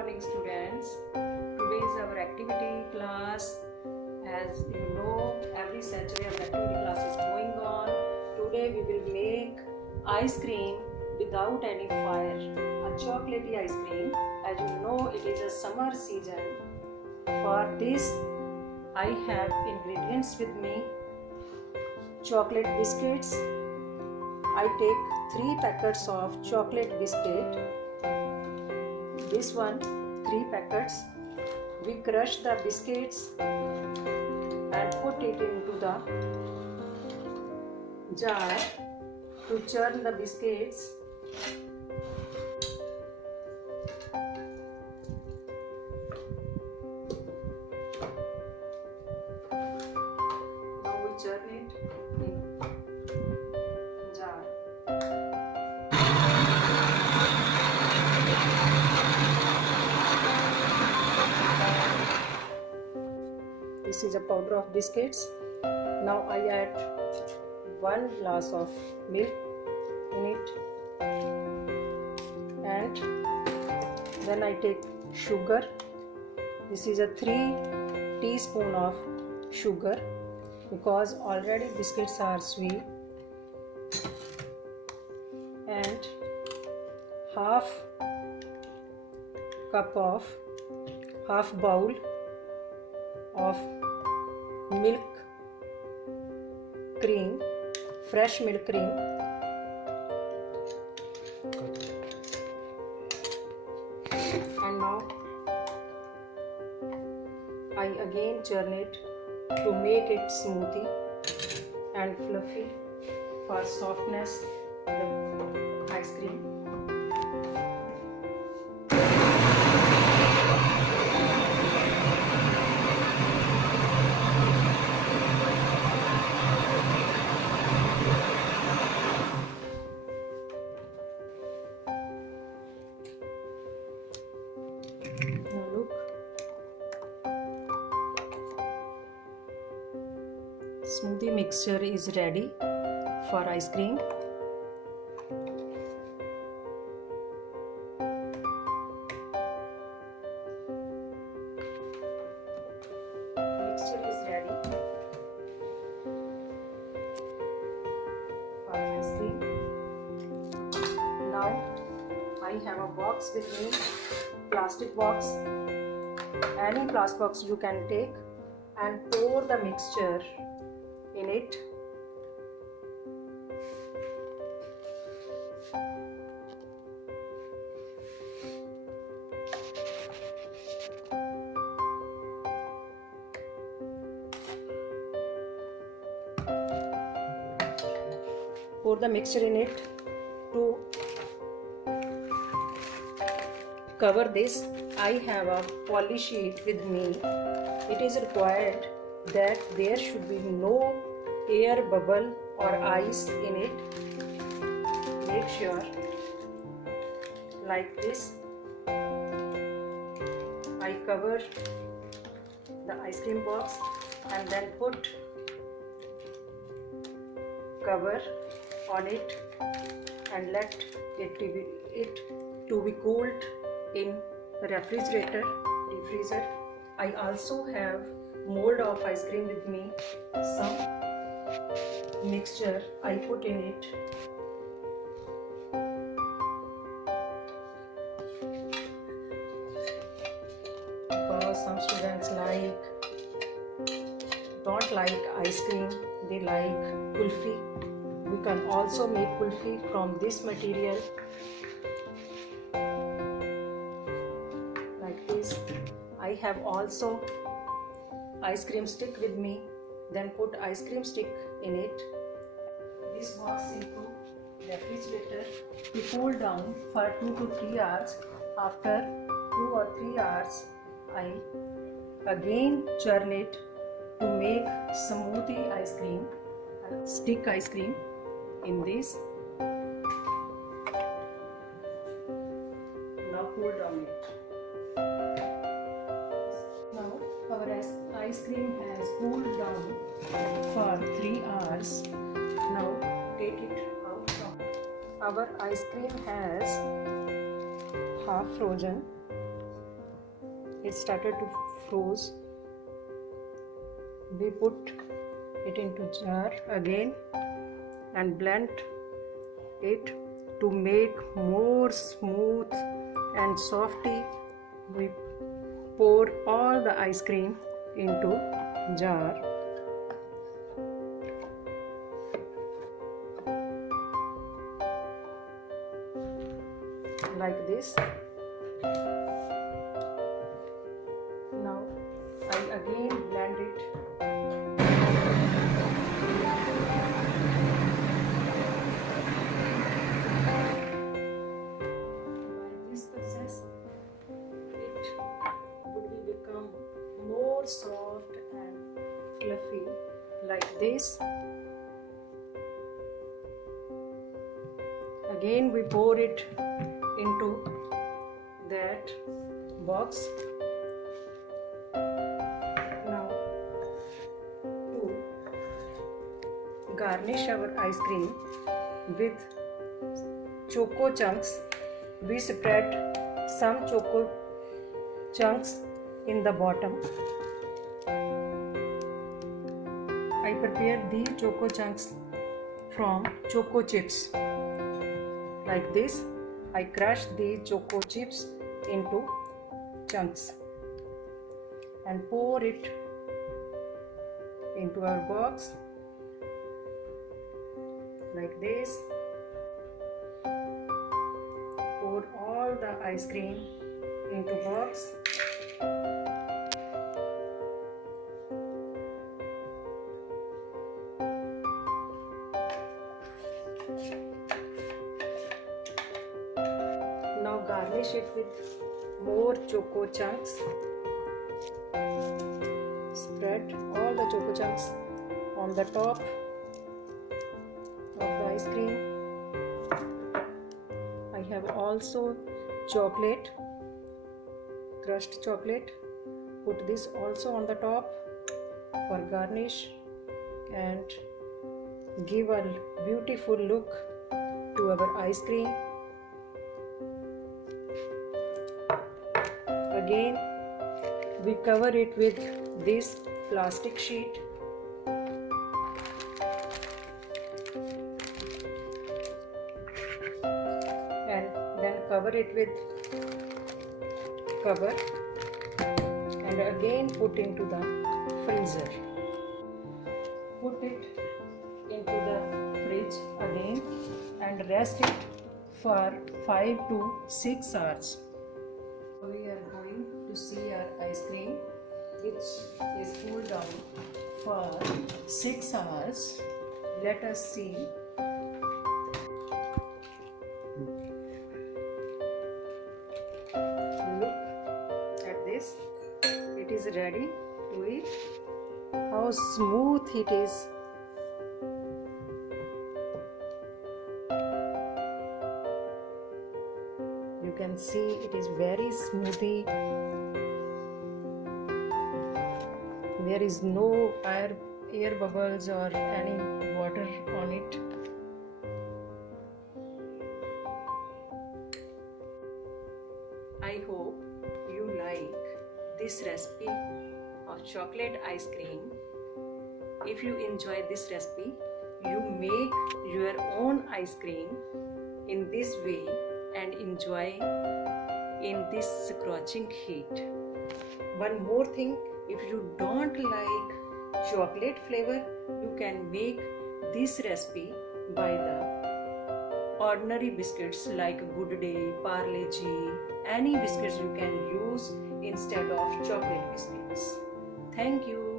morning, students. Today is our activity class. As you know, every Saturday our activity class is going on. Today we will make ice cream without any fire. A chocolatey ice cream. As you know, it is a summer season. For this, I have ingredients with me. Chocolate biscuits. I take 3 packets of chocolate biscuit. This one, 3 packets. We crush the biscuits and put it into the jar to churn the biscuits. Now we churn it in jar. This is a powder of biscuits. Now I add 1 glass of milk in it, and then I take sugar. This is a 3 teaspoon of sugar because already biscuits are sweet, and half bowl of milk cream, fresh milk cream. And now I again churn it to make it smoothie and fluffy for softness of the ice cream. Now look, smoothie mixture is ready for ice cream. Mixture is ready for ice cream. Now I have a box with me, plastic box. Any plastic box you can take and pour the mixture in it. Pour the mixture in it. To cover this, I have a poly sheet with me. It is required that there should be no air bubble or ice in it. Make sure like this. I cover the ice cream box and then put cover on it and let it to be cooled in refrigerator, defreezer. I also have mold of ice cream with me. Some mixture I put in it. Because some students don't like ice cream, they like kulfi. We can also make kulfi from this material. Like this. I have also ice cream stick with me. Then put ice cream stick in it. This box into refrigerator to cool down for 2 to 3 hours. After 2 or 3 hours, I again churn it to make smoothie ice cream, stick ice cream in this. Now cool down it. Now our ice cream has cooled down for 3 hours. Now take it out from our ice cream has half frozen. it started to froze. We put it into jar again and blend it to make more smooth and softy. We pour all the ice cream into jar. Like this. Now I again blend it. By this process, it would become more soft and fluffy like this. Again we pour it into that box. Now to garnish our ice cream with choco chunks, we spread some choco chunks in the bottom. I prepared these choco chunks from choco chips. Like this, I crush these choco chips into chunks and pour it into our box like this. Pour all the ice cream into box. Now garnish it with more choco chunks. Spread all the choco chunks on the top of the ice cream. I have also chocolate, crushed chocolate. Put this also on the top for garnish and give a beautiful look to our ice cream. Again, we cover it with this plastic sheet. And then cover it with cover and again put into the freezer. Put it into the fridge again and rest it for 5 to 6 hours. We are going to see our ice cream, which is cooled down for 6 hours. Let us see. Look at this. It is ready to eat. How smooth it is. You can see it is very smoothie. There is no air bubbles or any water on it. I hope you like this recipe of chocolate ice cream. If you enjoy this recipe, you make your own ice cream in this way and enjoy in this scorching heat. One more thing, if you don't like chocolate flavor, you can make this recipe by the ordinary biscuits like Good Day, Parle-G, any biscuits you can use instead of chocolate biscuits. Thank you.